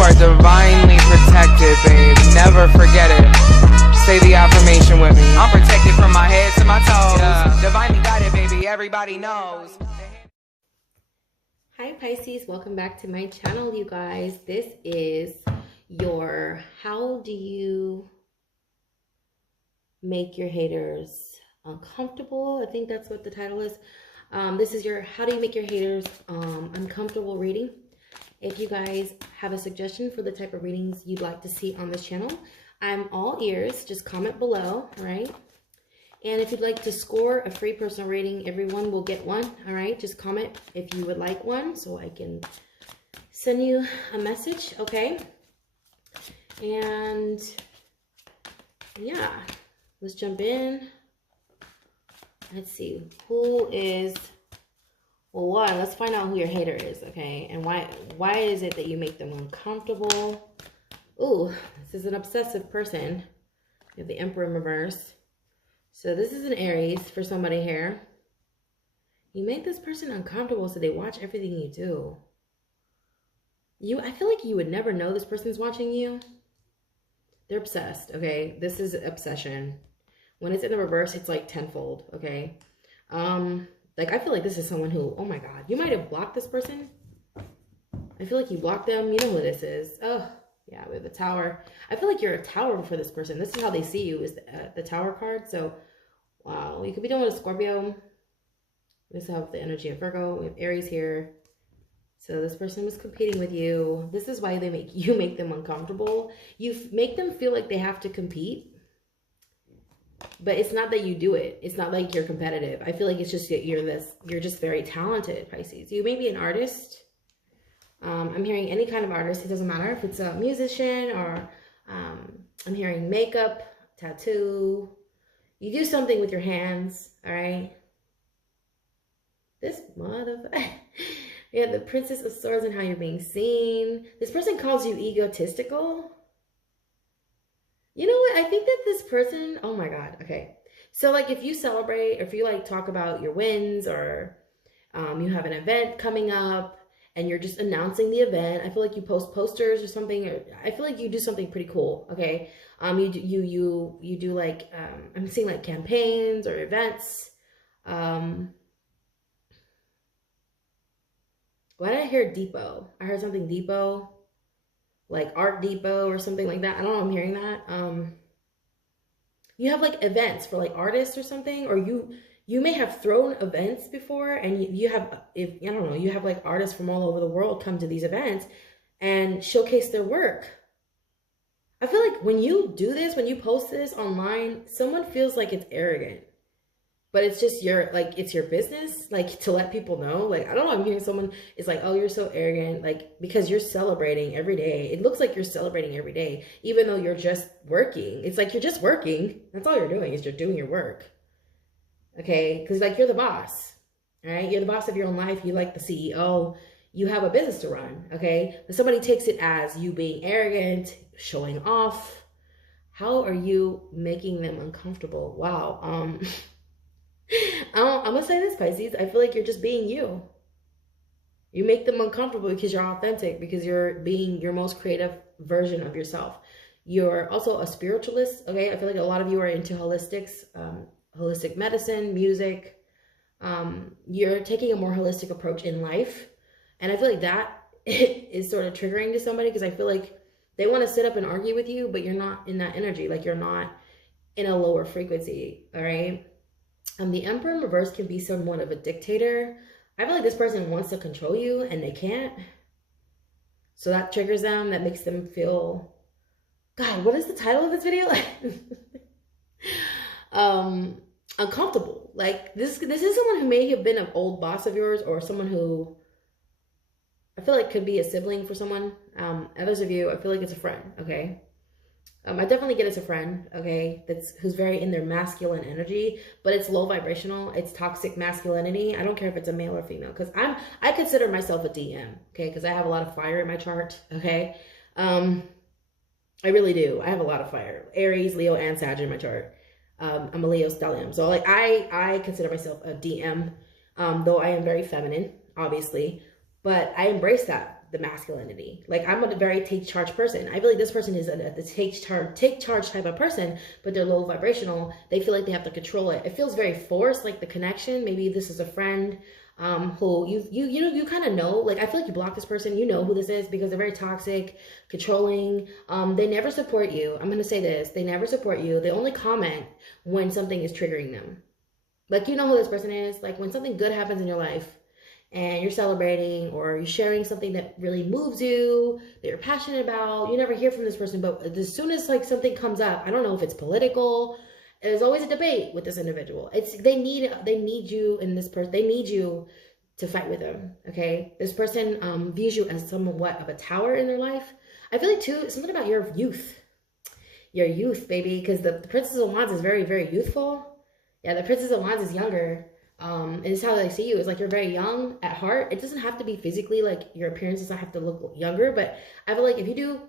are divinely protected, babe. Never forget it. Say the affirmation with me. I'm protected from my head to my toes. Yeah. Divinely guided, baby. Everybody knows. Hi Pisces, welcome back to my channel, you guys. This is your how do you make your haters uncomfortable? I think that's what the title is. This is your how do you make your haters uncomfortable reading. If you guys have a suggestion for the type of readings you'd like to see on this channel, I'm all ears. Just comment below, all right? And if you'd like to score a free personal reading, everyone will get one, all right? Just comment if you would like one so I can send you a message, okay? And yeah, let's jump in. Let's see, who is, well, one, let's find out who your hater is, okay? And why is it that you make them uncomfortable? Ooh, this is an obsessive person. You have the Emperor in reverse. So this is an Aries for somebody here. You make this person uncomfortable so they watch everything you do. I feel like you would never know this person's watching you. They're obsessed, okay? This is obsession. When it's in the reverse, it's like tenfold, okay? Like I feel like this is someone who, oh my God, you might have blocked this person. I feel like you blocked them. You know who this is. Oh, yeah, we have the Tower. I feel like you're a tower for this person. This is how they see you, is the Tower card. So, wow, you could be dealing with a Scorpio. This has the energy of Virgo. We have Aries here. So this person was competing with you. This is why you make them uncomfortable. You make them feel like they have to compete. But it's not that you do it. It's not like you're competitive. I feel like it's just that you're just very talented, Pisces. You may be an artist. I'm hearing any kind of artist. It doesn't matter if it's a musician or I'm hearing makeup, tattoo. You do something with your hands, all right? This motherfucker. Yeah, the Princess of Swords and how you're being seen. This person calls you egotistical. You know what? I think that this person, oh my God, okay. So like if you celebrate, or if you like talk about your wins, or you have an event coming up, and you're just announcing the event. I feel like you post posters or something. Or I feel like you do something pretty cool. Okay, you do like I'm seeing like campaigns or events. Why did I hear depot? I heard something depot, like Art Depot or something like that. I don't know. I'm hearing that. You have like events for like artists or something, or you may have thrown events before, and you have, I don't know, you have like artists from all over the world come to these events and showcase their work. I feel like when you do this, when you post this online, someone feels like it's arrogant, but it's just it's your business, like to let people know. Like, I don't know, I'm hearing someone is like, oh, you're so arrogant, like because you're celebrating every day. It looks like you're celebrating every day, even though you're just working. It's like you're just working. That's all you're doing, is you're doing your work. Okay, because like you're the boss, all right? You're the boss of your own life. You like the CEO. You have a business to run, okay? But somebody takes it as you being arrogant, showing off. How are you making them uncomfortable? Wow. I'm gonna say this, Pisces. I feel like you're just being you. You make them uncomfortable because you're authentic, because you're being your most creative version of yourself. You're also a spiritualist, okay? I feel like a lot of you are into holistics, holistic medicine, music. You're taking a more holistic approach in life. And I feel like that is sort of triggering to somebody, because I feel like they want to sit up and argue with you, but you're not in that energy. Like you're not in a lower frequency, all right? The Emperor in reverse can be somewhat of a dictator. I feel like this person wants to control you and they can't. So that triggers them. That makes them feel, God, what is the title of this video? Uncomfortable. Like this is someone who may have been an old boss of yours, or someone who I feel like could be a sibling for someone. Others of you, I feel like it's a friend, okay? I definitely get it's a friend, okay, who's very in their masculine energy, but it's low vibrational. It's toxic masculinity. I don't care if it's a male or female, because I consider myself a DM, okay, because I have a lot of fire in my chart, okay? I really do. I have a lot of fire. Aries, Leo, and Sag in my chart. I'm a Leo stallion. So like I consider myself a DM, though I am very feminine, obviously, but I embrace that the masculinity. Like, I'm a very take charge person. I feel like this person is the take charge type of person, but they're low vibrational. They feel like they have to control it. It feels very forced, like the connection. Maybe this is a friend who you kind of know. Like, I feel like you block this person, you know who this is, because they're very toxic, controlling. They never support you. I'm gonna say this: they never support you. They only comment when something is triggering them. Like, you know who this person is. Like, when something good happens in your life and you're celebrating, or you're sharing something that really moves you, that you're passionate about, you never hear from this person. But as soon as like something comes up, I don't know if it's political, there's always a debate with this individual. They need you in this person. They need you to fight with them. Okay, this person views you as somewhat of a tower in their life. I feel like too, something about your youth, baby, because the Princess of Wands is very, very youthful. Yeah, the Princess of Wands is younger. And it's how they see you. It's like you're very young at heart. It doesn't have to be physically, like your appearance doesn't have to look younger, but I feel like if you do,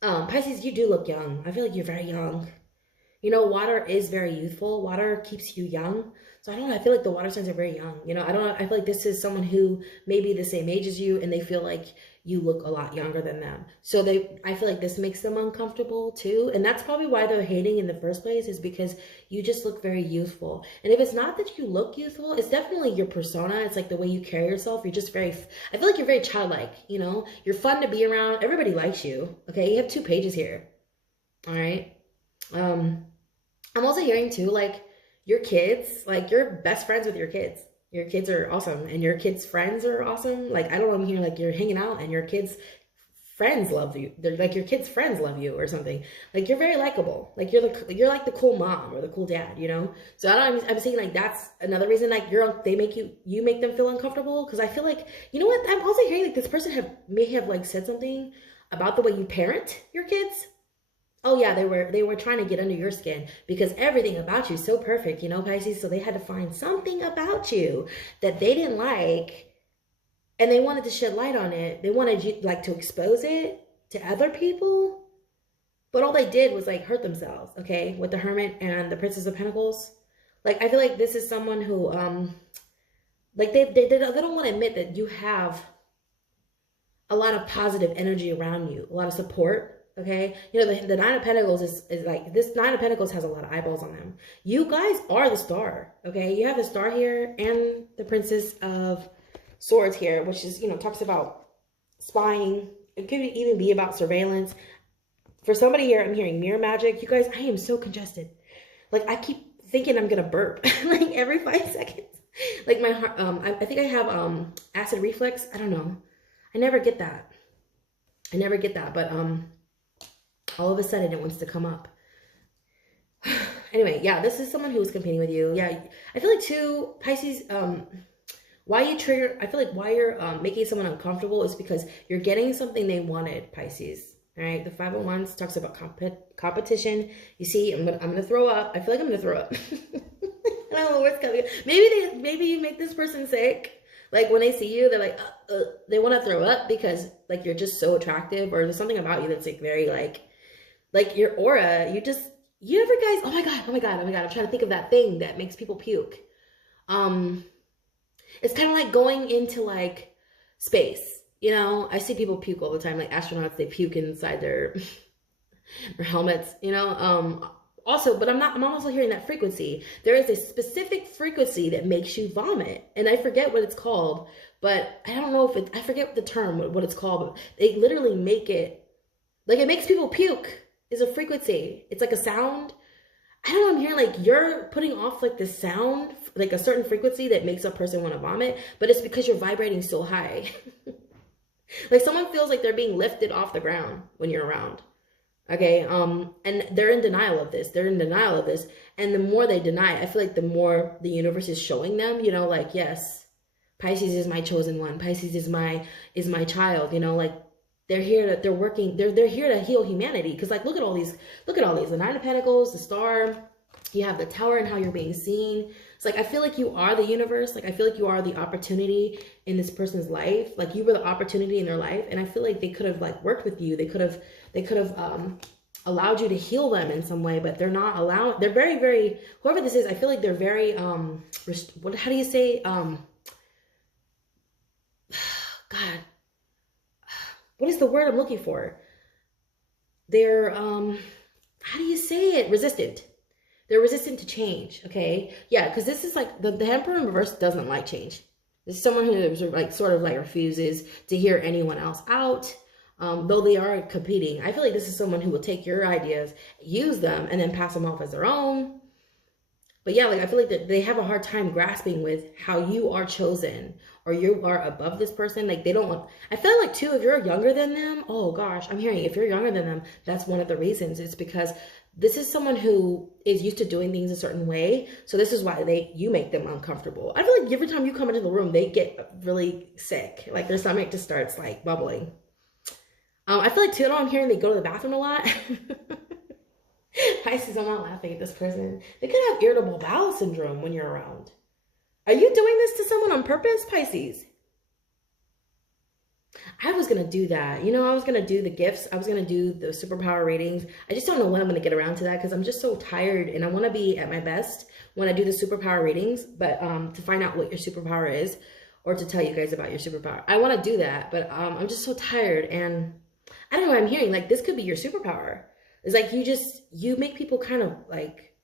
Pisces, you do look young. I feel like you're very young. You know, water is very youthful. Water keeps you young. So I don't know, I feel like the water signs are very young. You know, I don't know, I feel like this is someone who may be the same age as you, and they feel like you look a lot younger than them. So I feel like this makes them uncomfortable too. And that's probably why they're hating in the first place, is because you just look very youthful. And if it's not that you look youthful, it's definitely your persona. It's like the way you carry yourself. You're just very, I feel like you're very childlike, you know? You're fun to be around. Everybody likes you. Okay, you have 2 pages here. All right. I'm also hearing too, like, your kids, like, you're best friends with your kids. Your kids are awesome, and your kids' friends are awesome. Like, I don't know, I'm hearing like you're hanging out and your kids' friends love you. They're like, your kids' friends love you or something. Like, you're very likable. Like, you're like the cool mom or the cool dad, you know? So I don't know, I'm saying like that's another reason, like, you make them feel uncomfortable. Because I feel like, you know what, I'm also hearing like this person may have like said something about the way you parent your kids. Oh yeah, they were trying to get under your skin because everything about you is so perfect, you know, Pisces. So they had to find something about you that they didn't like, and they wanted to shed light on it. They wanted you like to expose it to other people, but all they did was like hurt themselves. Okay, with the Hermit and the Princess of Pentacles. Like, I feel like this is someone who like they don't want to admit that you have a lot of positive energy around you, a lot of support. Okay, you know, the Nine of Pentacles is like, this Nine of Pentacles has a lot of eyeballs on them. You guys are the star. Okay, you have the star here and the Princess of Swords here, which is, you know, talks about spying. It could even be about surveillance. For somebody here, I'm hearing mirror magic. You guys, I am so congested. Like, I keep thinking I'm gonna burp like every 5 seconds. Like, my heart, I think I have acid reflux. I don't know. I never get that. But all of a sudden it wants to come up. Anyway, yeah, this is someone who's competing with you. Yeah, I feel like too, Pisces, why you're making someone uncomfortable is because you're getting something they wanted, Pisces. All right, the 5 of Wands talks about competition. You see, I'm gonna throw up. I feel like I'm gonna throw up. I don't know what's coming. Maybe you make this person sick. Like, when they see you, they're like, they want to throw up because like you're just so attractive, or there's something about you that's like very like your aura. You ever guys, oh my god, I'm trying to think of that thing that makes people puke. It's kind of like going into like space, you know? I see people puke all the time, like astronauts, they puke inside their helmets, you know? Also, but I'm also hearing that frequency. There is a specific frequency that makes you vomit, and I forget what it's called, but I don't know if I forget the term, what it's called, but they literally make it, like, it makes people puke. Is a frequency. It's like a sound. I don't know, I'm hearing like you're putting off like this sound, like a certain frequency that makes a person want to vomit, but it's because you're vibrating so high. Like, someone feels like they're being lifted off the ground when you're around. Okay, and they're in denial of this. And the more they deny it, I feel like the more the universe is showing them, you know, like, yes, Pisces is my chosen one. Pisces is my child, you know, like, they're here to heal humanity. Because, like, look at all these, the Nine of Pentacles, the Star, you have the Tower and how you're being seen. It's like, I feel like you are the universe. Like, I feel like you are the opportunity in this person's life. Like, you were the opportunity in their life. And I feel like they could have like worked with you. They could have allowed you to heal them in some way, but they're not allowing. They're very, very, whoever this is, I feel like they're very, how do you say, God, what is the word I'm looking for? They're, how do you say it? Resistant. They're resistant to change, okay? Yeah, because this is like, the Emperor in reverse doesn't like change. This is someone who like sort of like refuses to hear anyone else out, though they are competing. I feel like this is someone who will take your ideas, use them, and then pass them off as their own. But yeah, like I feel like that they have a hard time grasping with how you are chosen or you are above this person. Like they don't want, I feel like too, if you're younger than them, oh gosh, I'm hearing if you're younger than them, that's one of the reasons. It's because this is someone who is used to doing things a certain way. So this is why you make them uncomfortable. I feel like every time you come into the room, they get really sick. Like their stomach just starts like bubbling. I feel like too, I'm hearing they go to the bathroom a lot. Pisces, I'm not laughing at this person. They could have irritable bowel syndrome when you're around. Are you doing this to someone on purpose, Pisces? I was going to do that. You know, I was going to do the gifts. I was going to do the superpower readings. I just don't know when I'm going to get around to that because I'm just so tired and I want to be at my best when I do the superpower readings. But to find out what your superpower is or to tell you guys about your superpower. I want to do that, but I'm just so tired and I don't know what I'm hearing. Like this could be your superpower. It's like you make people kind of like,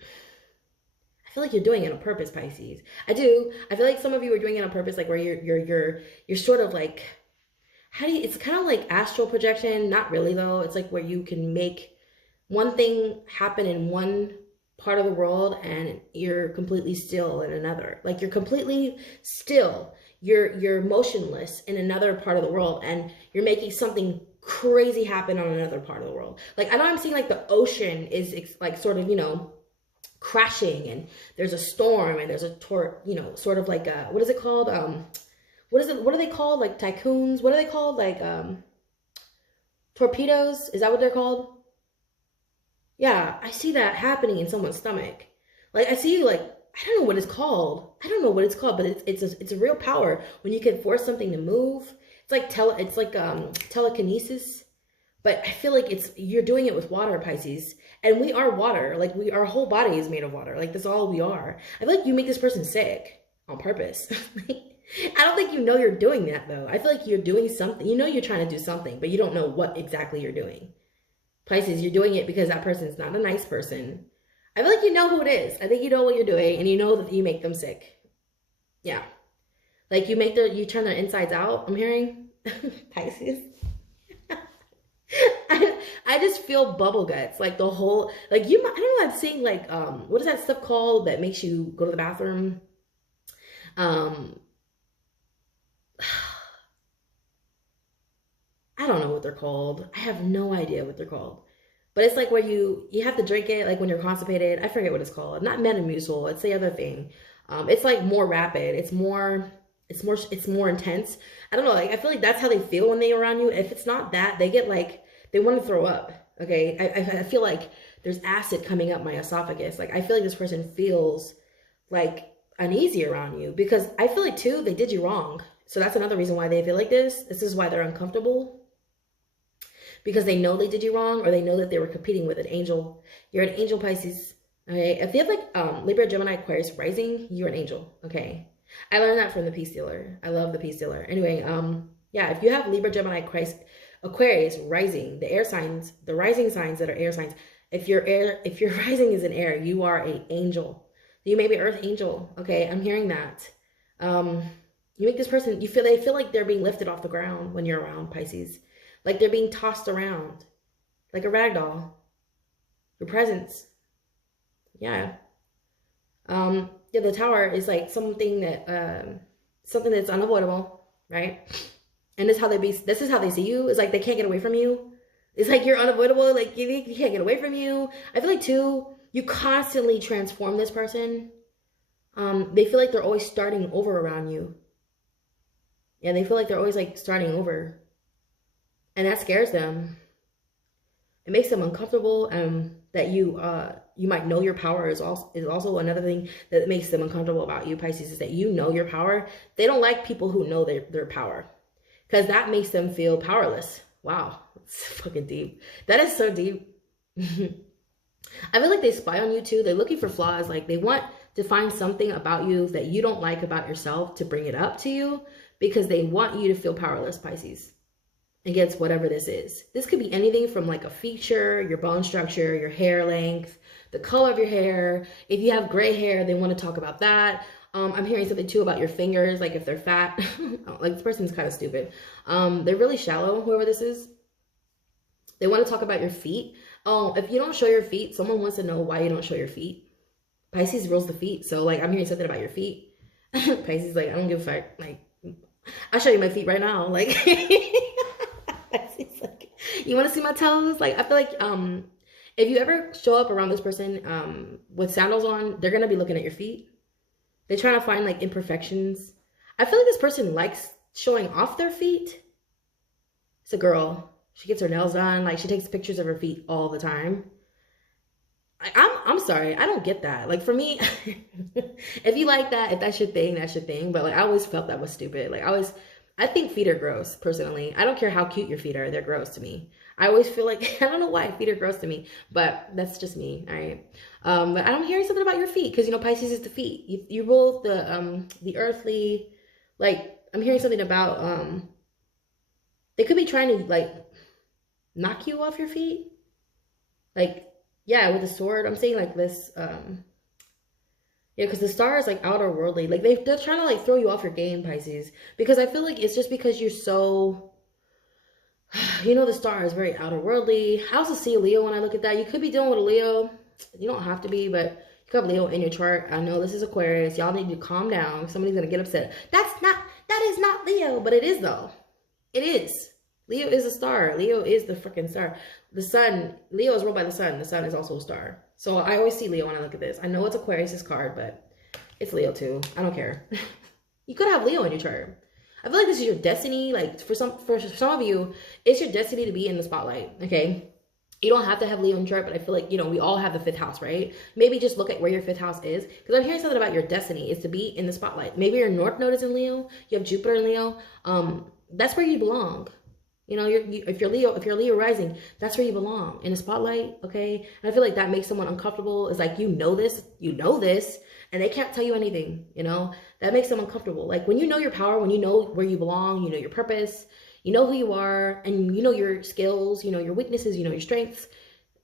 I feel like you're doing it on purpose, Pisces. I do. I feel like some of you are doing it on purpose, like where you're sort of like, it's kind of like astral projection. Not really though. It's like where you can make one thing happen in one part of the world and you're completely still in another. Like you're completely still. You're motionless in another part of the world and you're making something crazy happen on another part of the world. Like I know I'm seeing like the ocean is like sort of, you know, crashing and there's a storm and there's a sort of like a, what is it called? What are they called? Like tycoons? What are they called? Like torpedoes? Is that what they're called? Yeah, I see that happening in someone's stomach. Like I see like, I don't know what it's called. I don't know what it's called, but it's a real power when you can force something to move. It's like telekinesis, but I feel like you're doing it with water, Pisces, and we are water. Like our whole body is made of water. Like that's all we are. I feel like you make this person sick on purpose. I don't think you know you're doing that though. I feel like you're doing something. You know you're trying to do something, but you don't know what exactly you're doing. Pisces, you're doing it because that person's not a nice person. I feel like you know who it is. I think you know what you're doing, and you know that you make them sick. Yeah. Like you turn their insides out, I'm hearing. Pisces. I just feel bubble guts. Like the whole, like I don't know, I'm seeing like, what is that stuff called that makes you go to the bathroom? I don't know what they're called. I have no idea what they're called. But it's like where you have to drink it, like when you're constipated. I forget what it's called. Not Metamucil. It's the other thing. It's like more rapid. It's more intense. I don't know. Like I feel like that's how they feel when they're around you. If it's not that, they get like they want to throw up. Okay, I feel like there's acid coming up my esophagus. Like I feel like this person feels like uneasy around you because I feel like too they did you wrong. So that's another reason why they feel like this. This is why they're uncomfortable. Because they know they did you wrong or they know that they were competing with an angel. You're an angel, Pisces. Okay. If you have like Libra, Gemini, Aquarius rising, you're an angel. Okay. I learned that from the Peace Dealer. I love the Peace Dealer. Anyway, yeah, if you have Libra, Gemini, Aquarius rising, the air signs, the rising signs that are air signs, if your rising is in air, you are an angel. You may be earth angel. Okay. I'm hearing that. You make this person, they feel like they're being lifted off the ground when you're around, Pisces. Like they're being tossed around like a rag doll. Your presence. Yeah. Yeah, the tower is like something that's unavoidable, right? And this is how they see you. It's like they can't get away from you. It's like you're unavoidable, like you can't get away from you. I feel like too, you constantly transform this person. They feel like they're always starting over around you. Yeah, they feel like they're always like starting over. And that scares them. It makes them uncomfortable. That you might know your power is also another thing that makes them uncomfortable about you, Pisces, is that you know your power. They don't like people who know their power because that makes them feel powerless. Wow, it's fucking deep. That is so deep. I feel like they spy on you too. They're looking for flaws. Like they want to find something about you that you don't like about yourself to bring it up to you because they want you to feel powerless, Pisces, against whatever this is. This could be anything from like a feature, your bone structure, your hair length, the color of your hair. If you have gray hair, they want to talk about that. I'm hearing something too about your fingers, like if they're fat. Like this person's kind of stupid. They're really shallow, whoever this is. They want to talk about your feet. Oh, if you don't show your feet, someone wants to know why you don't show your feet. Pisces rules the feet. So like I'm hearing something about your feet. Pisces like, I don't give a fuck. Like, I'll show you my feet right now. Like, Pisces like, you want to see my toes? Like, I feel like if you ever show up around this person with sandals on, they're going to be looking at your feet. They're trying to find like imperfections. I feel like this person likes showing off their feet. It's a girl. She gets her nails done. Like she takes pictures of her feet all the time. I'm sorry. I don't get that. Like for me, if you like that, if that's your thing, that's your thing. But like I always felt that was stupid. Like I think feet are gross personally. I don't care how cute your feet are. They're gross to me. I always feel like, I don't know why feet are gross to me, but that's just me. All right. But I'm hearing something about your feet. Cause you know, Pisces is the feet. You rule the earthly, like I'm hearing something about, they could be trying to like knock you off your feet. Like, yeah, with a sword. I'm saying like this, yeah, because the star is like outer worldly. Like they're trying to like throw you off your game, Pisces. Because I feel like it's just because you're so, you know, the star is very outer worldly. I also see a Leo when I look at that. You could be dealing with a Leo. You don't have to be, but you could have Leo in your chart. I know this is Aquarius. Y'all need to calm down. Somebody's going to get upset. That is not Leo, but it is though. It is. Leo is a star. Leo is the freaking star. The sun, Leo is ruled by the sun. The sun is also a star. So I always see Leo when I look at this. I know it's Aquarius' card, but it's Leo too. I don't care. You could have Leo in your chart. I feel like this is your destiny. Like for some of you, it's your destiny to be in the spotlight. Okay. You don't have to have Leo in your chart, but I feel like, you know, we all have the 5th house, right? Maybe just look at where your 5th house is. Because I'm hearing something about your destiny is to be in the spotlight. Maybe your North Node is in Leo. You have Jupiter in Leo. That's where you belong. You know, if you're Leo rising, that's where you belong, in the spotlight, okay? And I feel like that makes someone uncomfortable. It's like, you know this, and they can't tell you anything, you know? That makes them uncomfortable. Like when you know your power, when you know where you belong, you know your purpose, you know who you are, and you know your skills, you know your weaknesses, you know your strengths,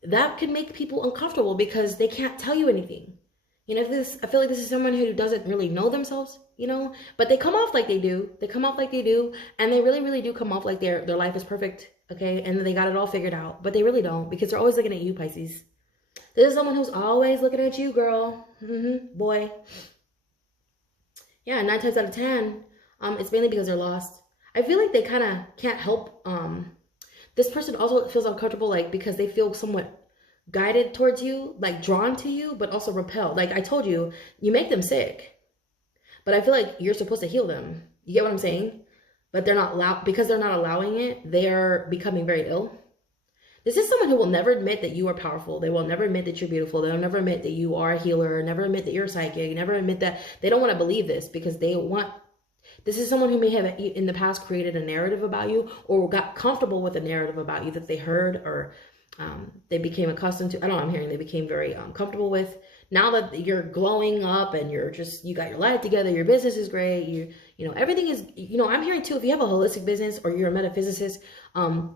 that can make people uncomfortable because they can't tell you anything. You know, I feel like this is someone who doesn't really know themselves, you know, but they come off like they do. They come off like they do, and they really, really do come off like their life is perfect, okay? And they got it all figured out, but they really don't, because they're always looking at you, Pisces. This is someone who's always looking at you, girl. Boy. Yeah, 9 times out of 10, it's mainly because they're lost. I feel like they kind of can't help. This person also feels uncomfortable, like, because they feel somewhat guided towards you, like drawn to you, but also repelled. Like I told you, you make them sick, but I feel like you're supposed to heal them. You get what I'm saying? But they're not because they're not allowing it, they're becoming very ill. This is someone who will never admit that you are powerful. They will never admit that you're beautiful. They'll never admit that you are a healer, never admit that you're a psychic, never admit that. They don't want to believe this because this is someone who may have in the past created a narrative about you, or got comfortable with a narrative about you that they heard, or they became accustomed to. I don't know, I'm hearing they became very comfortable with. Now that you're glowing up and you got your life together, your business is great, you know, everything is, you know, I'm hearing too, if you have a holistic business or you're a metaphysicist,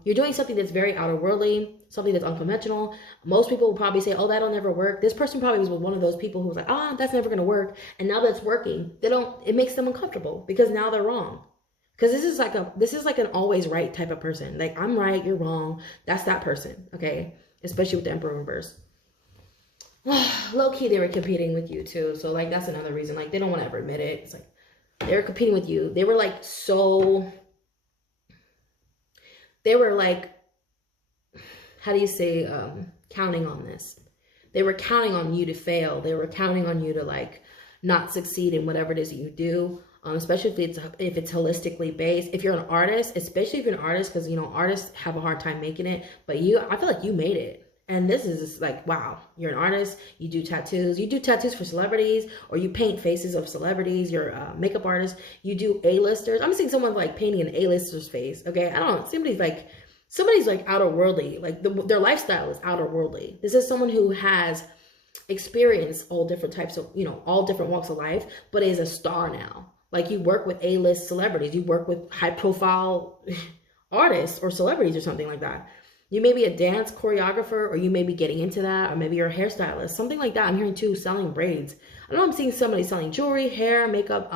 you're doing something that's very outer worldly, something that's unconventional. Most people will probably say, oh, that'll never work. This person probably was one of those people who was like, oh, that's never going to work. And now that it's working, it makes them uncomfortable because now they're wrong. Because this is like an always right type of person. Like, I'm right, you're wrong. That's that person, okay? Especially with the Emperor reverse. Low-key, they were competing with you, too. So, like, that's another reason. Like, they don't want to ever admit it. It's like, they were competing with you. They were, like, how do you say, counting on this. They were counting on you to fail. They were counting on you to, like, not succeed in whatever it is that you do. Especially if it's holistically based. If you're an artist, especially if you're an artist, because, you know, artists have a hard time making it. But I feel like you made it. And this is just like, wow, you're an artist. You do tattoos. You do tattoos for celebrities, or you paint faces of celebrities. You're a makeup artist. You do A-listers. I'm seeing someone like painting an A-lister's face. Okay, I don't know. Somebody's like outer worldly. Like their lifestyle is outer worldly. This is someone who has experienced all different types of, you know, all different walks of life, but is a star now. Like you work with A-list celebrities, you work with high-profile artists or celebrities or something like that. You may be a dance choreographer, or you may be getting into that, or maybe you're a hairstylist, something like that. I'm hearing too, selling braids. I know I'm seeing somebody selling jewelry, hair, makeup,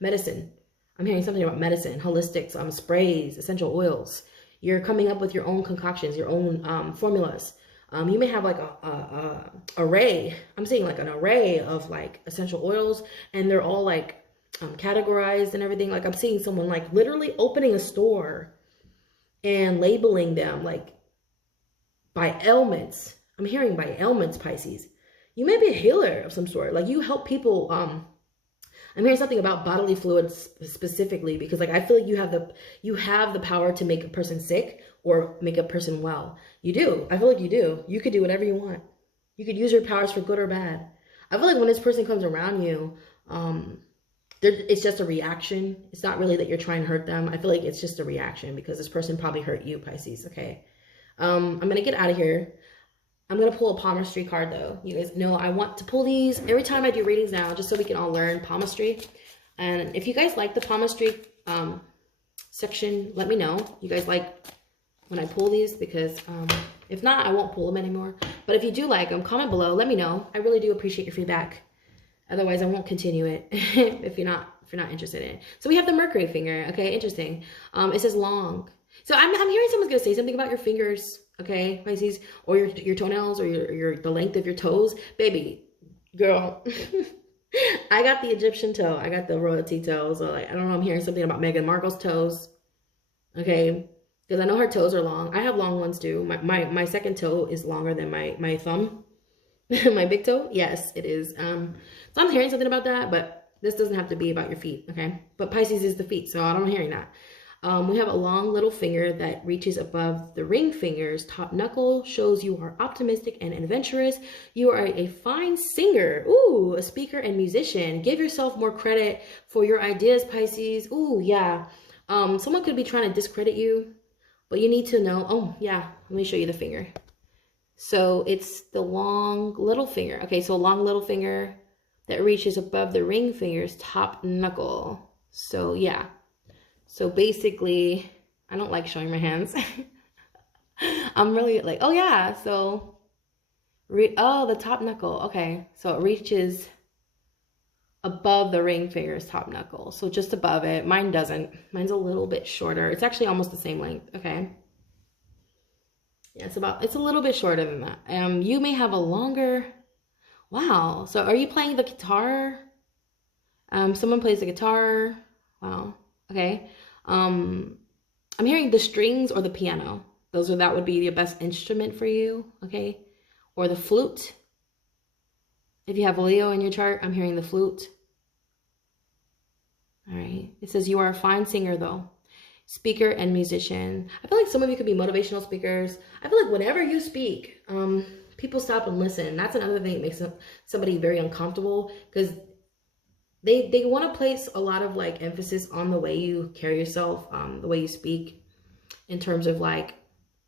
medicine. I'm hearing something about medicine, holistics, sprays, essential oils. You're coming up with your own concoctions, your own formulas. You may have like a array. I'm seeing like an array of like essential oils, and they're all like categorized and everything. Like I'm seeing someone like literally opening a store and labeling them like by ailments. I'm hearing by ailments, Pisces. You may be a healer of some sort. Like you help people. I'm hearing something about bodily fluids specifically, because like I feel like you have the power to make a person sick or make a person well. You do. I feel like you do. You could do whatever you want. You could use your powers for good or bad. I feel like when this person comes around you, it's just a reaction. It's not really that you're trying to hurt them. I feel like it's just a reaction because this person probably hurt you, Pisces. Okay. I'm going to get out of here. I'm going to pull a palmistry card though. You guys know I want to pull these every time I do readings now, just so we can all learn palmistry. And if you guys like the palmistry section, let me know. You guys like when I pull these, because if not, I won't pull them anymore. But if you do like them, comment below. Let me know. I really do appreciate your feedback. Otherwise, I won't continue it if you're not interested in it. So we have the Mercury finger. Okay, interesting. It says long. So I'm hearing someone's gonna say something about your fingers. Okay, Pisces, or your toenails, or the length of your toes, baby, girl. I got the Egyptian toe. I got the royalty toe. So like, I don't know. I'm hearing something about Meghan Markle's toes. Okay, because I know her toes are long. I have long ones too. My second toe is longer than my thumb. My big toe, yes, it is. So I'm hearing something about that, but this doesn't have to be about your feet, okay? But Pisces is the feet, so I'm hearing that. We have a long little finger that reaches above the ring fingers. Top knuckle shows you are optimistic and adventurous. You are a fine singer. Ooh, a speaker and musician. Give yourself more credit for your ideas, Pisces. Ooh, yeah. Someone could be trying to discredit you, but you need to know. Oh, yeah. Let me show you the finger. So it's the long little finger. Okay, so long little finger that reaches above the ring finger's top knuckle. So yeah. So basically, I don't like showing my hands. I'm really like, oh yeah. So, the top knuckle. Okay, so it reaches above the ring finger's top knuckle. So just above it. Mine doesn't. Mine's a little bit shorter. It's actually almost the same length. Okay. Yeah, it's a little bit shorter than that. You may have a longer, wow. So are you playing the guitar? Someone plays the guitar. Wow. Okay. I'm hearing the strings or the piano. That would be your best instrument for you. Okay. Or the flute. If you have Leo in your chart, I'm hearing the flute. All right. It says you are a fine singer though. Speaker and musician. I feel like some of you could be motivational speakers. I feel like whenever you speak, people stop and listen. That's another thing that makes somebody very uncomfortable, because they want to place a lot of like emphasis on the way you carry yourself, the way you speak, in terms of like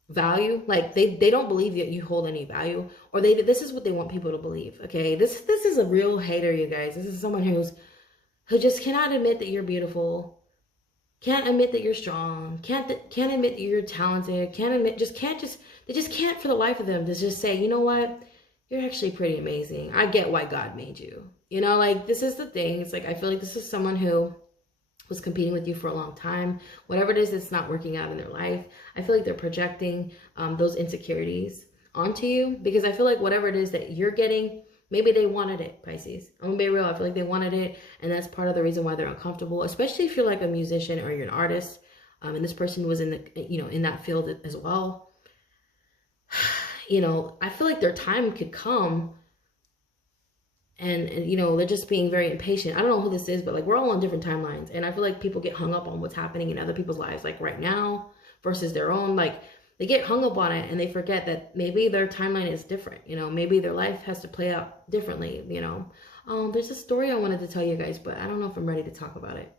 value. Like they don't believe that you hold any value, or this is what they want people to believe. Okay, this is a real hater, you guys. This is someone who just cannot admit that you're beautiful. Can't admit that you're strong. Can't admit that you're talented. They just can't for the life of them to just say, you know what? You're actually pretty amazing. I get why God made you. You know, like this is the thing. It's like, I feel like this is someone who was competing with you for a long time. Whatever it is that's not working out in their life, I feel like they're projecting those insecurities onto you, because I feel like whatever it is that you're getting, maybe they wanted it, Pisces. I'm gonna be real. I feel like they wanted it, and that's part of the reason why they're uncomfortable, especially if you're like a musician or you're an artist, and this person was in that field as well. You know, I feel like their time could come, and they're just being very impatient. I don't know who this is, but like we're all on different timelines, and I feel like people get hung up on what's happening in other people's lives, like right now versus their own. Like they get hung up on it and they forget that maybe their timeline is different. Maybe their life has to play out differently. There's a story I wanted to tell you guys, but I don't know if I'm ready to talk about it.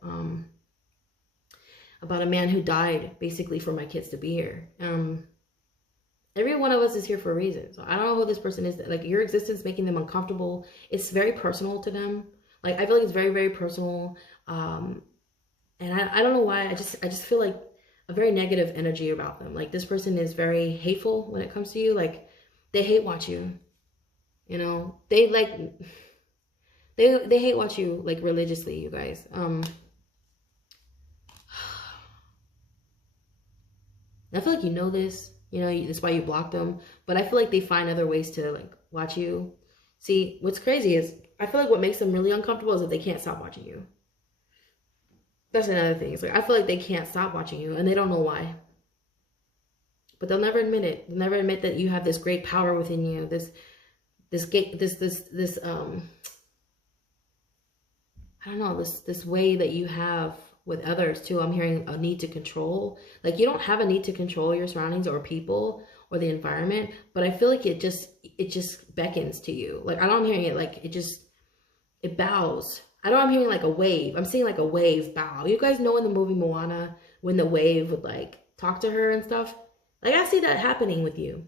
About a man who died basically for my kids to be here. Every one of us is here for a reason. So I don't know who this person is. Like your existence making them uncomfortable. It's very personal to them. Like I feel like it's very, very personal. And I don't know why. I just feel like a very negative energy about them. Like this person is very hateful when it comes to you. Like they hate watch you. You know, they like they hate watch you like religiously, you guys. I feel like you know this. You know, that's why you block them. But I feel like they find other ways to like watch you. See, what's crazy is I feel like what makes them really uncomfortable is if they can't stop watching you. That's another thing. It's like I feel like they can't stop watching you and they don't know why. But they'll never admit it. They'll never admit that you have this great power within you. This I don't know, this way that you have with others too. I'm hearing a need to control. Like you don't have a need to control your surroundings or people or the environment, but I feel like it just beckons to you. Like I know I'm hearing it like it bows. I know I'm hearing like a wave. I'm seeing like a wave bow. You guys know in the movie Moana when the wave would like talk to her and stuff? Like I see that happening with you.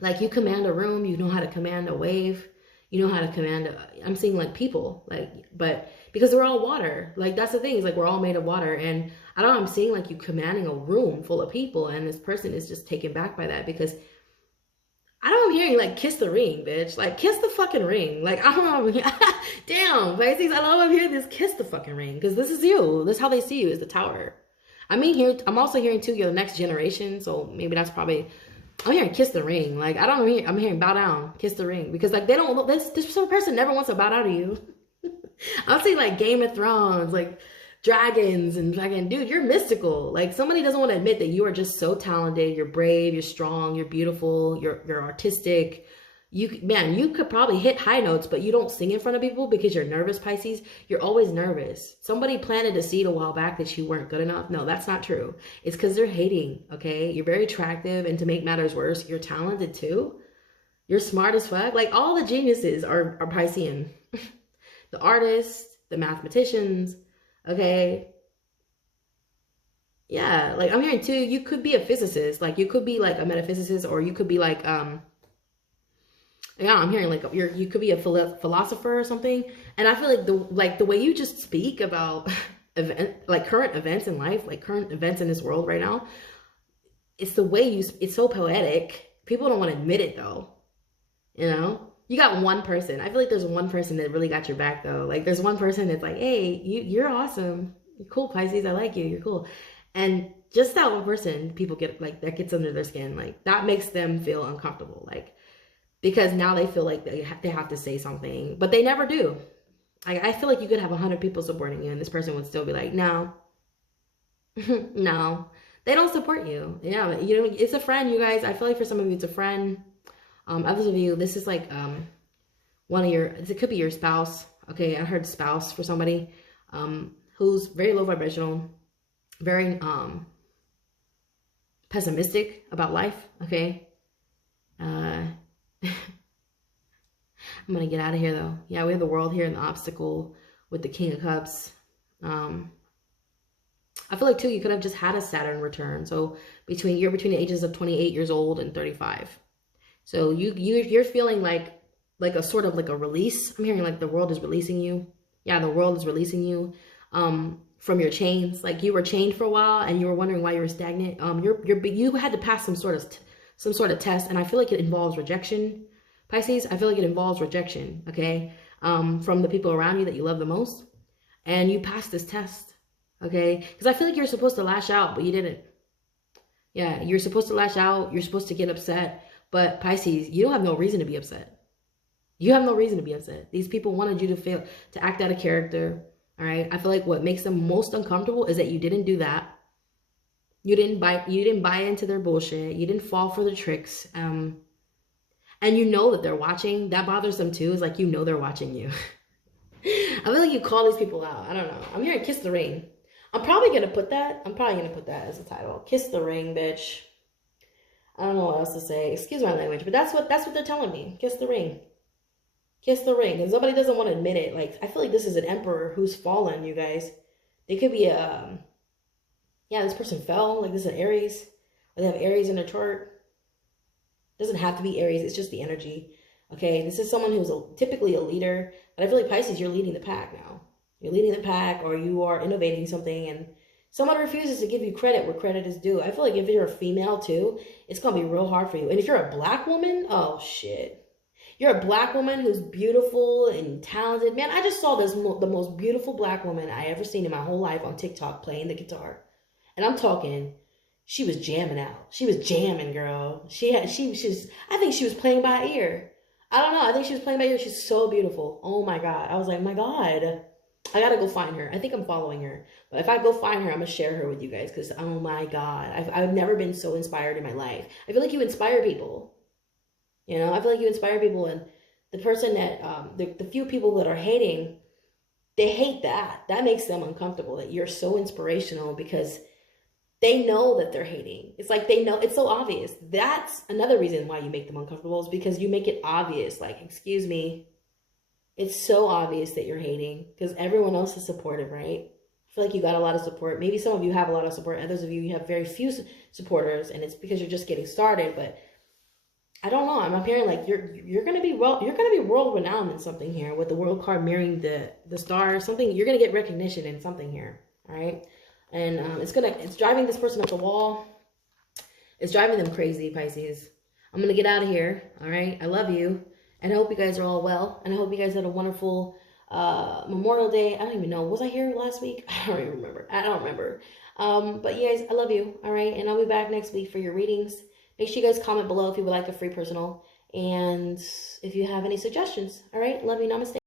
Like you command a room, you know how to command a wave, you know how to command I'm seeing like people, like, but because we're all water. Like that's the thing, is like we're all made of water. And I don't know, I'm seeing like you commanding a room full of people and this person is just taken back by that because I don't know, I'm hearing like kiss the ring, bitch. Like kiss the fucking ring. Like I don't know. Damn, Pisces, I know I'm hearing this kiss the fucking ring because this is you. This is how they see you, is the tower. I mean, here I'm also hearing too, you're the next generation. So maybe that's probably, I'm hearing kiss the ring. Like I don't know, I'm hearing bow down, kiss the ring, because like they don't, this person never wants to bow down to you. I'm seeing like Game of Thrones, like dragons and fucking, dude, you're mystical. Like somebody doesn't want to admit that you are just so talented, you're brave, you're strong, you're beautiful, you're artistic. You could probably hit high notes, but you don't sing in front of people because you're nervous, Pisces. You're always nervous. Somebody planted a seed a while back that you weren't good enough. No, that's not true. It's because they're hating, okay? You're very attractive, and to make matters worse, you're talented too. You're smart as fuck. Like all the geniuses are Piscean. The artists, the mathematicians, okay? Yeah, like I'm hearing too, you could be a physicist. Like you could be like a metaphysicist, or you could be like, yeah, I'm hearing like you could be a philosopher or something. And I feel like the way you just speak about like current events in life, like current events in this world right now, it's the way it's so poetic. People don't want to admit it though. You know, you got one person. I feel like there's one person that really got your back though. Like there's one person that's like, hey, you're awesome. You're cool, Pisces. I like you. You're cool. And just that one person, people get like, that gets under their skin. Like that makes them feel uncomfortable. Like, because now they feel like they have to say something, but they never do. Like, I feel like you could have 100 people supporting you and this person would still be like, no, no, they don't support you. Yeah, you know, it's a friend, you guys. I feel like for some of you, it's a friend. Others of you, this is like one of your, it could be your spouse. Okay, I heard spouse for somebody who's very low vibrational, very pessimistic about life. Okay. I'm gonna get out of here though. Yeah, we have the world here and the obstacle with the King of Cups. I feel like too, you could have just had a Saturn return. So you're between the ages of 28 years old and 35. So you're feeling like a sort of like a release. I'm hearing like the world is releasing you. Yeah, the world is releasing you from your chains. Like you were chained for a while and you were wondering why you were stagnant. You had to pass some sort of test, and I feel like it involves rejection. Pisces, I feel like it involves rejection, okay? From the people around you that you love the most. And you passed this test, okay? Because I feel like you're supposed to lash out, but you didn't. Yeah, you're supposed to lash out. You're supposed to get upset. But Pisces, you don't have no reason to be upset. You have no reason to be upset. These people wanted you to act out of character, all right? I feel like what makes them most uncomfortable is that you didn't do that. You didn't buy into their bullshit. You didn't fall for the tricks. And you know that they're watching. That bothers them too. Is like, you know, they're watching you. I feel like you call these people out. I don't know. I'm hearing kiss the ring. I'm probably going to put that as a title. Kiss the ring, bitch. I don't know what else to say. Excuse my language, but that's what they're telling me. Kiss the ring. Kiss the ring. And somebody doesn't want to admit it. Like, I feel like this is an emperor who's fallen, you guys. They could be yeah, this person fell. Like, this is an Aries. Or they have Aries in their chart. It doesn't have to be Aries. It's just the energy. Okay, this is someone who's typically a leader. But I feel like Pisces, you're leading the pack now. You're leading the pack, or you are innovating something, and someone refuses to give you credit where credit is due. I feel like if you're a female too, it's going to be real hard for you. And if you're a black woman, oh shit. You're a black woman who's beautiful and talented. Man, I just saw the most beautiful black woman I ever seen in my whole life on TikTok playing the guitar. And I'm talking, she was jamming out. She was jamming, girl. I think she was playing by ear. I don't know. I think she was playing by ear. She's so beautiful. Oh my God. I was like, my God. I gotta go find her. I think I'm following her. But if I go find her, I'm gonna share her with you guys because, oh my God, I've never been so inspired in my life. I feel like you inspire people. You know, I feel like you inspire people, and the person that, the few people that are hating, they hate that. That makes them uncomfortable, that you're so inspirational because they know that they're hating. It's like they know, it's so obvious. That's another reason why you make them uncomfortable, is because you make it obvious. Like, excuse me. It's so obvious that you're hating because everyone else is supportive, right? I feel like you got a lot of support. Maybe some of you have a lot of support. Others of you have very few supporters, and it's because you're just getting started. But I don't know. I'm hearing like you're gonna be world renowned in something here, with the world card mirroring the star. Something, you're gonna get recognition in something here. All right, and it's driving this person up the wall. It's driving them crazy, Pisces. I'm gonna get out of here. All right, I love you. And I hope you guys are all well. And I hope you guys had a wonderful Memorial Day. I don't even know. Was I here last week? I don't even remember. But you guys, I love you. All right. And I'll be back next week for your readings. Make sure you guys comment below if you would like a free personal. And if you have any suggestions. All right. Love you. Namaste.